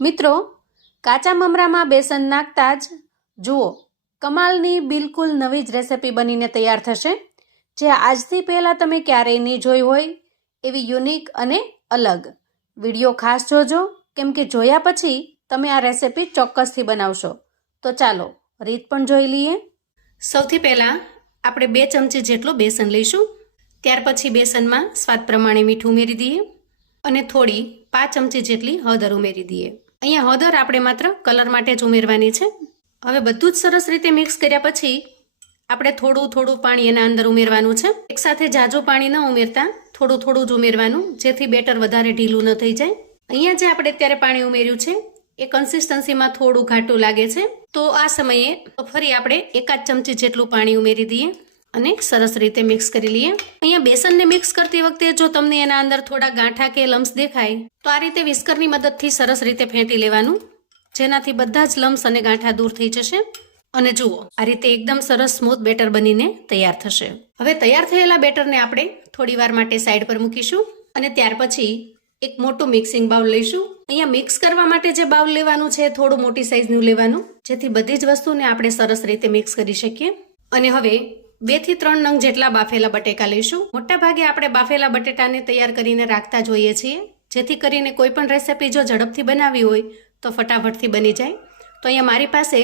મિત્રો, કાચા મમરામાં બેસન નાખતા જ જુઓ કમાલની બિલકુલ નવી જ રેસિપી બનીને તૈયાર થશે, જે આજથી પહેલાં તમે ક્યારેય નહીં જોઈ હોય એવી યુનિક અને અલગ. વિડીયો ખાસ જોજો, કેમ કે જોયા પછી તમે આ રેસિપી ચોક્કસથી બનાવશો. તો ચાલો રીત પણ જોઈ લઈએ. સૌથી પહેલાં આપણે 2 ચમચી જેટલું બેસન લઈશું. ત્યાર પછી બેસનમાં સ્વાદ પ્રમાણે મીઠું ઉમેરી દઈએ અને થોડી 5 ચમચી જેટલી હળદર ઉમેરી દઈએ. અહીંયા હળદર આપણે માત્ર કલર માટે જ ઉમેરવાની છે. હવે બધું જ સરસ રીતે મિક્સ કર્યા પછી આપણે થોડું પાણી એના અંદર ઉમેરવાનું છે. એકસાથે ઝાઝું પાણી ન ઉમેરતા થોડું જ ઉમેરવાનું, જેથી બેટર વધારે ઢીલું ન થઈ જાય. અહીંયા જે આપણે અત્યારે પાણી ઉમેર્યું છે એ કન્સિસ્ટન્સીમાં થોડું ઘાટું લાગે છે, તો આ સમયે ફરી આપણે 1 ચમચી જેટલું પાણી ઉમેરી દઈએ અને સરસ રીતે મિક્સ કરી લઈએ. અહીંયા બેસનને મિક્સ કરતી વખતે જો તમને એના અંદર થોડા ગાંઠા કે લમ્સ દેખાય તો આ રીતે વિસ્કરની મદદથી સરસ રીતે ફેંટી લેવાનું, જેનાથી બધા જ લમ્સ અને ગાંઠા દૂર થઈ જશે. અને જુઓ, આ રીતે એકદમ સરસ સ્મૂથ બેટર બનીને તૈયાર થશે. હવે તૈયાર થયેલા બેટરને આપણે થોડી વાર માટે સાઈડ પર મૂકીશું અને ત્યાર પછી એક મોટું મિક્સિંગ બાઉલ લઈશું. અહીંયા મિક્સ કરવા માટે જે બાઉલ લેવાનું છે થોડું મોટી સાઈઝનું લેવાનું, જેથી બધી જ વસ્તુને આપણે સરસ રીતે મિક્સ કરી શકીએ. અને હવે 2 થી 3 નંગ જેટલા બાફેલા બટેકા લઈશું. મોટા ભાગે આપણે બાફેલા બટેટાને તૈયાર કરીને રાખતા જોઈએ છીએ, જેથી કરીને કોઈ પણ રેસિપી જો ઝડપથી બનાવવી હોય તો ફટાફટથી બની જાય. તો અહીંયા મારી પાસે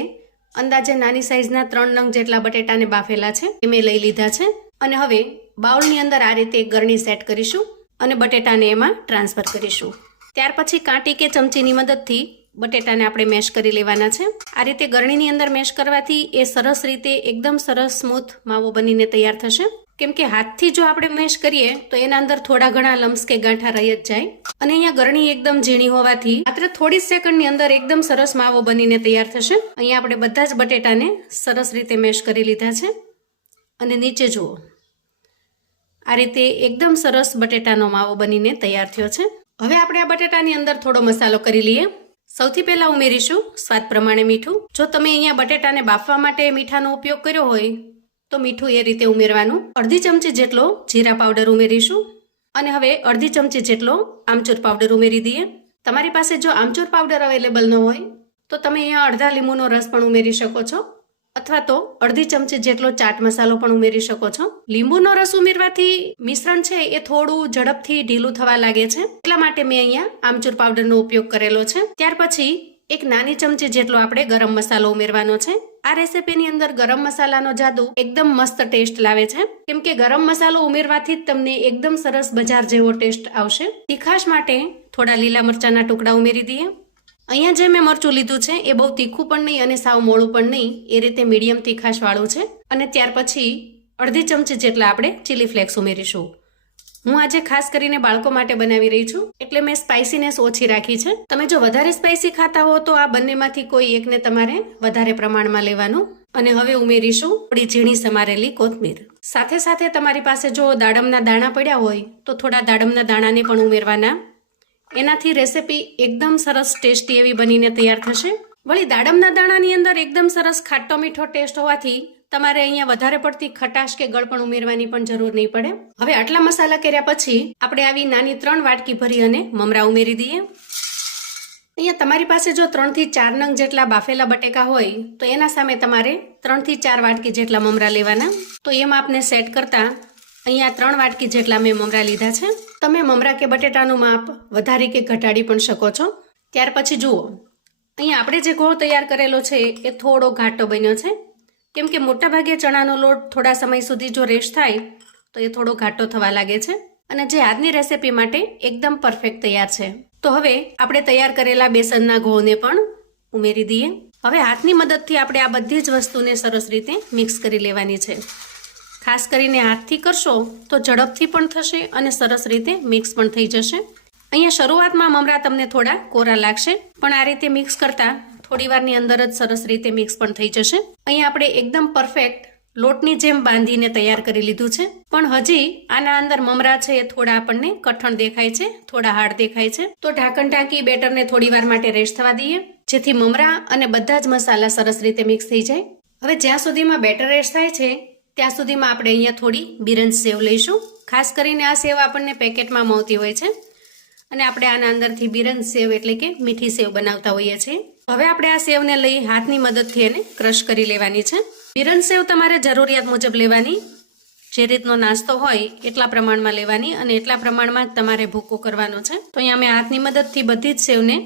અંદાજે નાની સાઈઝના 3 નંગ જેટલા બટેટાને બાફેલા છે, એ મેં લઈ લીધા છે. અને હવે બાઉલની અંદર આ રીતે એક ગરણી સેટ કરીશું અને બટેટાને એમાં ટ્રાન્સફર કરીશું. ત્યાર પછી કાંટી કે ચમચીની મદદથી બટેટાને આપણે મેશ કરી લેવાના છે. આ રીતે ગરણીની અંદર મેશ કરવાથી એ સરસ રીતે એકદમ સરસ સ્મૂથ માવો બનીને તૈયાર થશે. કેમ કે હાથથી જો આપણે મેશ કરીએ તો એના અંદર થોડા ઘણા લમ્સ કે ગાંઠા રહી જ જાય. અને અહીંયા ગરણી એકદમ ઝીણી હોવાથી માત્ર થોડી સેકન્ડની અંદર એકદમ સરસ માવો બનીને તૈયાર થશે. અહીંયા આપણે બધા જ બટેટાને સરસ રીતે મેશ કરી લીધા છે અને નીચે જુઓ, આ રીતે એકદમ સરસ બટેટાનો માવો બનીને તૈયાર થયો છે. હવે આપણે આ બટેટાની અંદર થોડો મસાલો કરી લઈએ. સૌથી પહેલા ઉમેરીશું સ્વાદ પ્રમાણે મીઠું. જો તમે અહીંયા બટેટાને બાફવા માટે મીઠાનો ઉપયોગ કર્યો હોય તો મીઠું એ રીતે ઉમેરવાનું. અડધી ચમચી જેટલો જીરા પાવડર ઉમેરીશું અને હવે અડધી ચમચી જેટલો આમચૂર પાવડર ઉમેરી દઈએ. તમારી પાસે જો આમચૂર પાવડર અવેલેબલ ન હોય તો તમે અહીંયા અડધા લીંબુનો રસ પણ ઉમેરી શકો છો, અથવા તો અડધી ચમચી જેટલો ચાટ મસાલો પણ ઉમેરી શકો છો. લીંબુનો રસ ઉમેરવાથી મિશ્રણ છે એ થોડું ઝડપથી ઢીલું થવા લાગે છે, એટલા માટે મેં અહીંયા આમચૂર પાવડરનો ઉપયોગ કરેલો છે. ત્યાર પછી એક નાની ચમચી જેટલો આપણે ગરમ મસાલો ઉમેરવાનો છે. આ રેસિપીની અંદર ગરમ મસાલાનો જાદુ એકદમ મસ્ત ટેસ્ટ લાવે છે, કેમ કે ગરમ મસાલો ઉમેરવાથી જ તમને એકદમ સરસ બજાર જેવો ટેસ્ટ આવશે. તીખાશ માટે થોડા લીલા મરચાના ટુકડા ઉમેરી દઈએ. અહીંયા જે મેં મરચું લીધું છે એ બહુ તીખું પણ નહીં અને સાવ મોળું પણ નહીં, એ રીતે મીડિયમ તીખાશવાળું છે. અને ત્યાર પછી અડધી ચમચી જેટલા આપણે ચીલી ફ્લેક્સ ઉમેરીશું. હું આજે ખાસ કરીને બાળકો માટે બનાવી રહી છું, એટલે મેં સ્પાઇસીનેસ ઓછી રાખી છે. તમે જો વધારે સ્પાઇસી ખાતા હો તો આ બંનેમાંથી કોઈ એકને તમારે વધારે પ્રમાણમાં લેવાનું. અને હવે ઉમેરીશું થોડી ઝીણી સમારેલી કોથમીર. સાથે સાથે તમારી પાસે જો દાડમના દાણા પડ્યા હોય તો થોડા દાડમના દાણાને પણ ઉમેરવાના. એનાથી રેસિપી એકદમ સરસ ટેસ્ટી એવી બનીને તૈયાર થશે. વળી દાડમના દાણાની અંદર એકદમ સરસ ખાટો મીઠો ટેસ્ટ હોવાથી તમારે અહીંયા વધારે પડતી ખટાશ કે ગળપણ ઉમેરવાની પણ જરૂર નહીં પડે. હવે આટલા મસાલા કર્યા પછી આપણે આવી નાની 3 વાટકી ભરી અને મમરા ઉમેરી દઈએ. અહીંયા તમારી પાસે જો 3 થી 4 નંગ જેટલા બાફેલા બટેકા હોય તો એના સામે તમારે 3 થી 4 વાટકી જેટલા મમરા લેવાના. તો એમાં આપણે સેટ કરતા અહીંયા 3 વાટકી જેટલા મેં મમરા લીધા છે. તમે મમરા કે બટેટાનું માપ વધારી કે ઘટાડી પણ શકો છો. ત્યાર પછી જુઓ, અહીંયા આપણે જે ગોળ તૈયાર કરેલો છે એ થોડો ઘાટો બન્યો છે, કેમ કે મોટાભાગે ચણાનો લોટ થોડા સમય સુધી જો રેસ્ટ થાય તો એ થોડો ઘાટો થવા લાગે છે, અને જે આજની રેસિપી માટે એકદમ પરફેક્ટ તૈયાર છે. તો હવે આપણે તૈયાર કરેલા બેસનના ગોળને પણ ઉમેરી દઈએ. હવે હાથની મદદથી આપણે આ બધી જ વસ્તુને સરસ રીતે મિક્સ કરી લેવાની છે. ખાસ કરીને હાથથી કરશો તો ઝડપથી પણ થશે અને સરસ રીતે મિક્સ પણ થઈ જશે. અહીંયા શરૂઆતમાં મમરા તમને થોડા કોરા લાગશે, પણ આ રીતે મિક્સ કરતા થોડી વારની અંદર જ સરસ રીતે મિક્સ પણ થઈ જશે. અહીંયા આપણે એકદમ પરફેક્ટ લોટની જેમ બાંધીને તૈયાર કરી લીધું છે, પણ હજી આના અંદર મમરા છે એ થોડા આપણને કઠણ દેખાય છે, થોડા હાર્ડ દેખાય છે. તો ઢાંકણ ઢાંકી બેટરને થોડી વાર માટે રેસ્ટ થવા દઈએ, જેથી મમરા અને બધા જ મસાલા સરસ રીતે મિક્સ થઈ જાય. હવે જ્યાં સુધીમાં બેટર રેસ્ટ થાય છે ત્યાં સુધીમાં આપણે અહીંયા થોડી બિરંજ સેવ લઈશું. ખાસ કરીને આ સેવ આપણને પેકેટમાં મળતી હોય છે. અને આપણે આના અંદરથી બિરંજ સેવ એટલે કે મીઠી સેવ બનાવતા હોઈએ છીએ. હવે આપણે આ સેવને લઈ હાથની મદદથી એને ક્રશ કરી લેવાની છે. બિરંજ સેવ તમારે જરૂરિયાત મુજબ લેવાની, જે રીતનો નાસ્તો હોય એટલા પ્રમાણમાં લેવાની અને એટલા પ્રમાણમાં જ તમારે ભૂકો કરવાનો છે. તો અહીંયા મેં હાથની મદદથી બધી જ સેવને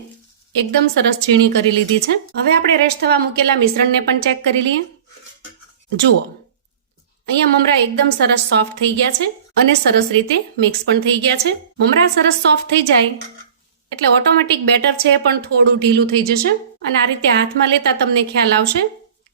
એકદમ સરસ ઝીણી કરી લીધી છે. હવે આપણે રેસ્ટ થવા મૂકેલા મિશ્રણને પણ ચેક કરી લઈએ. જુઓ, અહીંયા મમરા એકદમ સરસ સોફ્ટ થઈ ગયા છે અને સરસ રીતે મિક્સ પણ થઈ ગયા છે. મમરા સરસ સોફ્ટ થઈ જાય એટલે ઓટોમેટિક બેટર છે એ પણ થોડું ઢીલું થઈ જશે અને આ રીતે હાથમાં લેતા તમને ખ્યાલ આવશે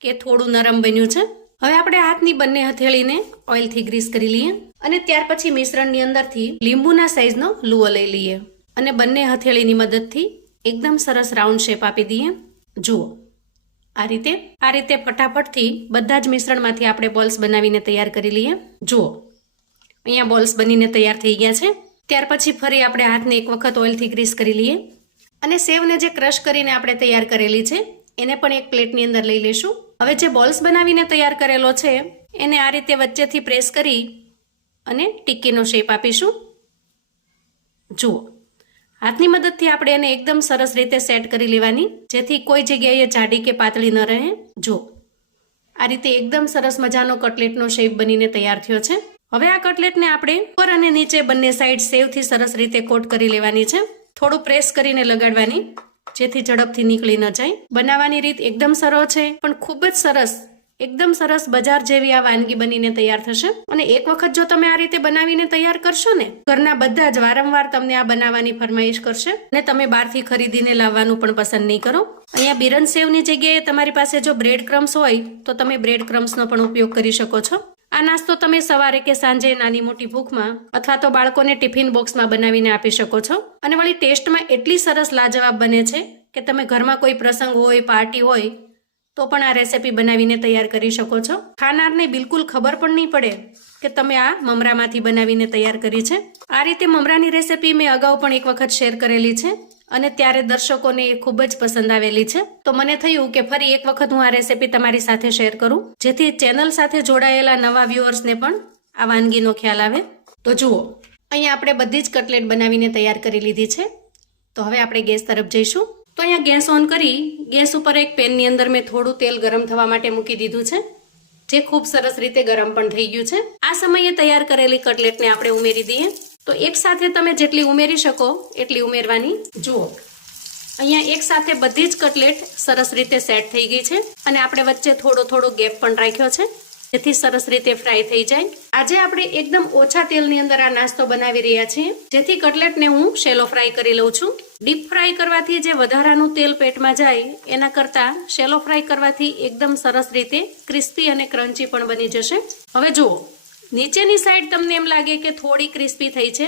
કે થોડું નરમ બન્યું છે. હવે આપણે હાથની બંને હથેળીને ઓઇલથી ગ્રીસ કરી લઈએ અને ત્યાર પછી મિશ્રણની અંદરથી લીંબુના સાઈઝનો લુઓ લઈ લઈએ અને બંને હથેળીની મદદથી એકદમ સરસ રાઉન્ડ શેપ આપી દઈએ. જુઓ, આ રીતે ફટાફટથી બધા જ મિશ્રણમાંથી આપણે બોલ્સ બનાવીને તૈયાર કરી લઈએ. જુઓ, અહીંયા બોલ્સ બનીને તૈયાર થઈ ગયા છે. ત્યાર પછી ફરી આપણે હાથને એક વખત ઓઇલથી ગ્રીસ કરી લઈએ અને સેવને જે ક્રશ કરીને આપણે તૈયાર કરેલી છે એને પણ એક પ્લેટની અંદર લઈ લઈશું. હવે જે બોલ્સ બનાવીને તૈયાર કરેલો છે એને આ રીતે વચ્ચેથી પ્રેસ કરી અને ટિક્કીનો શેપ આપીશું. જુઓ, હાથની મદદથી આપણે એને એકદમ સરસ રીતે સેટ કરી લેવાની, જેથી કોઈ જગ્યાએ જાડી કે પાતળી ન રહે. જુઓ, આ રીતે એકદમ સરસ મજાનો કટલેટનો શેપ બનીને તૈયાર થયો છે. હવે આ કટલેટને આપણે ઉપર અને નીચે બંને સાઈડ સેવથી સરસ રીતે કોટ કરી લેવાની છે. થોડું પ્રેસ કરીને લગાડવાની, જેથી ઝડપથી નીકળી ન જાય. બનાવવાની રીત એકદમ સરળ છે પણ ખૂબ જ સરસ, એકદમ સરસ બજાર જેવી આ વાનગી બનીને તૈયાર થશે. અને એક વખત જો તમે આ રીતે બનાવીને તૈયાર કરશો ને, ઘરના બધા જ વારંવાર તમને આ બનાવવાની ફરમાઈશ કરશે અને તમે બહારથી ખરીદીને લાવવાનું પણ પસંદ નહીં કરો. અહીંયા બિરંજ સેવની જગ્યાએ તમારી પાસે જો બ્રેડ ક્રમ્સ હોય તો તમે બ્રેડ ક્રમ્સનો પણ ઉપયોગ કરી શકો છો. આ નાસ્તો તમે સવારે કે સાંજે નાની મોટી ભૂખમાં અથવા તો બાળકોને ટિફિન બોક્સમાં બનાવીને આપી શકો છો. અને વળી ટેસ્ટમાં એટલી સરસ લાજવાબ બને છે કે તમે ઘરમાં કોઈ પ્રસંગ હોય, પાર્ટી હોય તો પણ આ રેસીપી બનાવીને તૈયાર કરી શકો છો. ખાનારને બિલકુલ ખબર પણ નહીં પડે કે તમે આ મમરામાંથી બનાવીને તૈયાર કરી છે. આ રીતે મમરાની રેસીપી મેં અગાઉ પણ એક વખત શેર કરેલી છે અને ત્યારે દર્શકોને એ ખૂબ જ પસંદ આવેલી છે. તો મને થયું કે ફરી એક વખત હું આ રેસીપી તમારી સાથે શેર કરું, જેથી ચેનલ સાથે જોડાયેલા નવા વ્યુઅર્સને પણ આ વાનગીનો ખ્યાલ આવે. તો જુઓ, અહીંયા આપણે બધી જ કટલેટ બનાવીને તૈયાર કરી લીધી છે. તો હવે આપણે ગેસ તરફ જઈશું. તો અહીંયા ગેસ ઓન કરી ગેસ ઉપર એક પેનની અંદર મેં થોડું તેલ ગરમ થવા માટે મૂકી દીધું છે, જે ખૂબ સરસ રીતે ગરમ પણ થઈ ગયું છે. આ સમયે તૈયાર કરેલી કટલેટને આપણે ઉમેરી દઈએ. તો એક સાથે તમે જેટલી ઉમેરી શકો એટલી ઉમેરવાની. જુઓ, અહીંયા એક સાથે બધી જ કટલેટ સરસ રીતે સેટ થઈ ગઈ છે અને આપણે વચ્ચે થોડો ગેપ પણ રાખ્યો છે, જેથી સરસ રીતે ફ્રાય થઈ જાય. આજે આપણે એકદમ ઓછા તેલની અંદર આ નાસ્તો બનાવી રહ્યા છીએ, જેથી કટલેટને હું શેલો ફ્રાય કરી લઉં છું. ડીપ ફ્રાય કરવાથી જે વધારાનું તેલ પેટમાં જાય એના કરતાં શેલો ફ્રાય કરવાથી એકદમ સરસ રીતે ક્રિસ્પી અને ક્રન્ચી પણ બની જશે. હવે જુઓ, નીચેની સાઈડ તમને એમ લાગે કે થોડી ક્રિસ્પી થઈ છે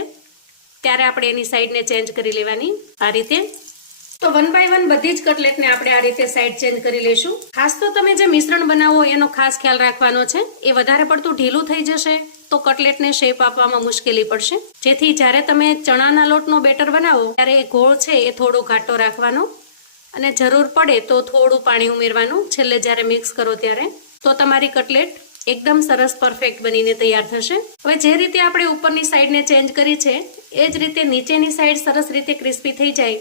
ત્યારે આપણે એની સાઈડને ચેન્જ કરી લેવાની આ રીતે. તો 1 બાય 1 બધી જ કટલેટને આપણે આ રીતે સાઈડ ચેન્જ કરી લઈશું. ખાસ તો તમે જે મિશ્રણ બનાવો એનો ખાસ ખ્યાલ રાખવાનો છે. એ વધારે પડતું ઢીલું થઈ જશે તો કટલેટને શેપ આપવામાં મુશ્કેલી પડશે, જેથી જ્યારે તમે ચણાના લોટનો બેટર બનાવો ત્યારે એ ગોળ છે એ થોડો ઘાટો રાખવાનો અને જરૂર પડે તો થોડું પાણી ઉમેરવાનું છેલ્લે જ્યારે મિક્સ કરો ત્યારે. તો તમારી કટલેટ એકદમ સરસ પરફેક્ટ બનીને તૈયાર થશે. હવે જે રીતે આપણે ઉપરની સાઈડને ચેન્જ કરી છે એ જ રીતે નીચેની સાઈડ સરસ રીતે ક્રિસ્પી થઈ જાય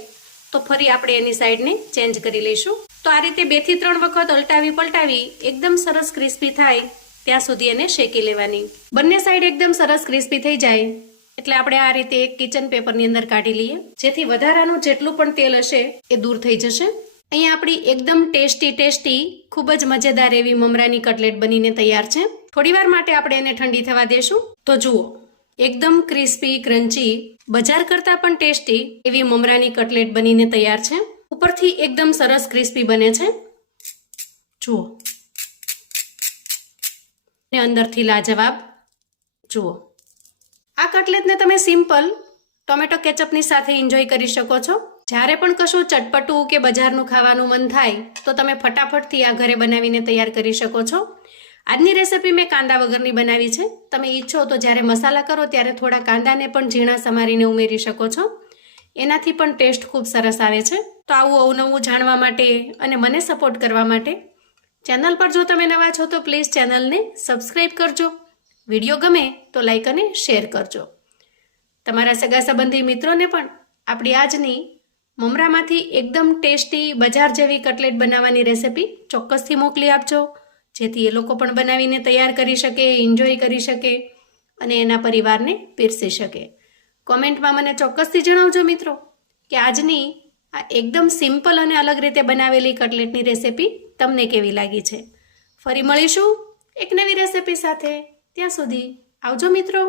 તો ફરી આપણે એની સાઈડને ચેન્જ કરી લઈશું. તો આ રીતે 2 થી 3 વખત અલટાવી પલટાવી એકદમ સરસ ક્રિસ્પી થાય ત્યાં સુધી એને શેકી લેવાની. બંને સાઈડ એકદમ સરસ ક્રિસ્પી થઈ જાય એટલે આપણે આ રીતે એક કિચન પેપરની અંદર કાઢી લઈએ, જેથી વધારાનું જેટલું પણ તેલ હશે એ દૂર થઈ જશે. અહીંયા આપણી એકદમ ટેસ્ટી ખૂબ જ મજેદાર એવી મમરાની કટલેટ બનીને તૈયાર છે. થોડીવાર માટે આપણે એને ઠંડી થવા દેશું. તો જુઓ, એકદમ ક્રિસ્પી ક્રન્ચી, બજાર કરતાં પણ ટેસ્ટી એવી મમરાની કટલેટ બનીને તૈયાર છે. ઉપરથી એકદમ સરસ ક્રિસ્પી બને છે. જુઓ, ને અંદરથી લાજવાબ. જુઓ, આ કટલેટને તમે સિમ્પલ ટોમેટો કેચઅપની સાથે એન્જોય કરી શકો છો. જ્યારે પણ કશું ચટપટું કે બજારનું ખાવાનું મન થાય તો તમે ફટાફટથી આ ઘરે બનાવીને તૈયાર કરી શકો છો. આજની રેસીપી મેં કાંદા વગરની બનાવી છે. તમે ઈચ્છો તો જ્યારે મસાલા કરો ત્યારે થોડા કાંદાને પણ ઝીણા સમારીને ઉમેરી શકો છો. એનાથી પણ ટેસ્ટ ખૂબ સરસ આવે છે. તો આવું અવનવું જાણવા માટે અને મને સપોર્ટ કરવા માટે ચેનલ પર જો તમે નવા છો તો પ્લીઝ ચેનલને સબસ્ક્રાઈબ કરજો. વિડીયો ગમે તો લાઈક અને શેર કરજો. તમારા સગા સંબંધી મિત્રોને પણ આપણી આજની મમરામાંથી એકદમ ટેસ્ટી બજાર જેવી કટલેટ બનાવવાની રેસિપી ચોક્કસથી મોકલી આપજો, જેથી એ લોકો પણ બનાવીને તૈયાર કરી શકે, એન્જોય કરી શકે અને એના પરિવારને પીરસી શકે. કોમેન્ટમાં મને ચોક્કસથી જણાવજો મિત્રો કે આજની આ એકદમ સિમ્પલ અને અલગ રીતે બનાવેલી કટલેટની રેસિપી તમને કેવી લાગી છે. ફરી મળીશું એક નવી રેસિપી સાથે. ત્યાં સુધી આવજો મિત્રો.